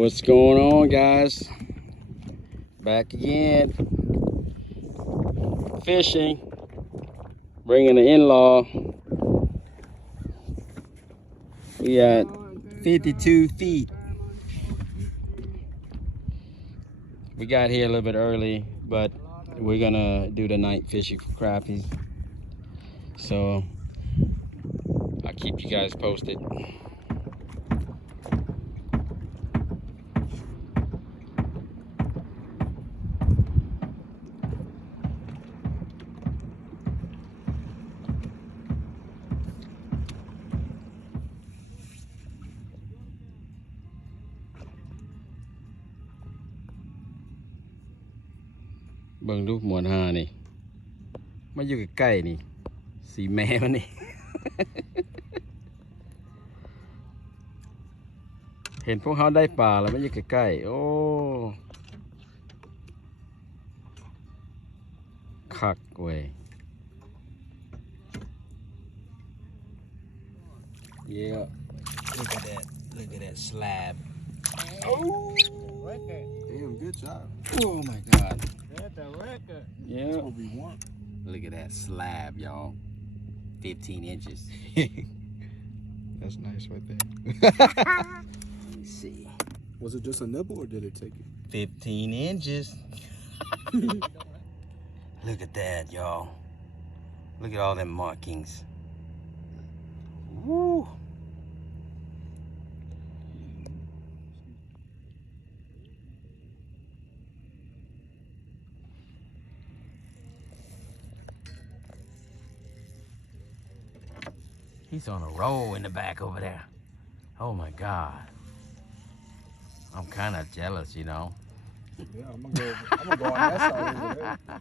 What's going on, guys? Back again. Fishing. Bringing the in-law. We got 52 feet. We got here a little bit early, but we're gonna do the night fishing for crappies. So I'll keep you guys posted.เบิ่งดูหมวดหานี่มาอยู่ใกล้ๆนี่สีแม่มันนี่ เห็นพวกเขาได้ปลาแล้วมาอยู่ใกล้ๆโอ้คักเว้ย Yeah. Look at that. Look at that slab. Oh. Record. Damn, good job. Oh my God. That's a record. Yeah. That's what we want. Look at that slab, y'all. 15 inches. That's nice right there. Let me see. Was it just a nibble or did it take it? 15 inches. Look at that, y'all. Look at all them markings. Woo. He's on a roll in the back over there. Oh my God. I'm kind of jealous, you know. Yeah, I'm gonna go on that side over there.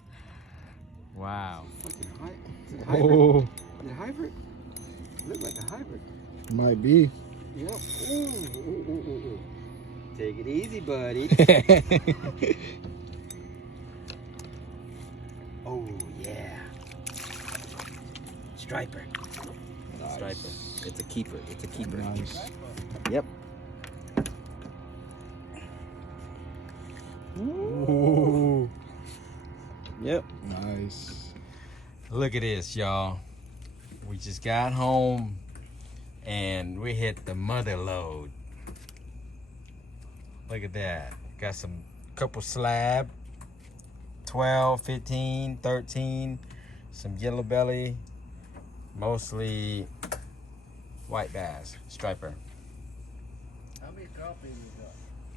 Wow. Is it hybrid? Oh, Is it hybrid? Look like a hybrid. might be. Yep. Ooh. Take it easy, buddy. Oh, yeah. Striper. Nice. Striper. It's a keeper. It's a keeper. Nice. Yep. Ooh, Yep. nice. Look at this, y'all. We just got home and we hit the mother load. Look at that. Got some couple slab, 12, 15, 13, some yellow belly, mostly white bass, striper. How many crappie you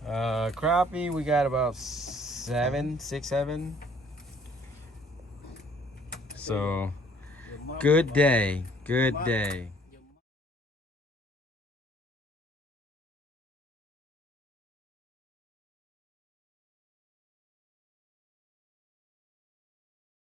got? Crappie, we got about 7, 6, 7. So, good day, good day.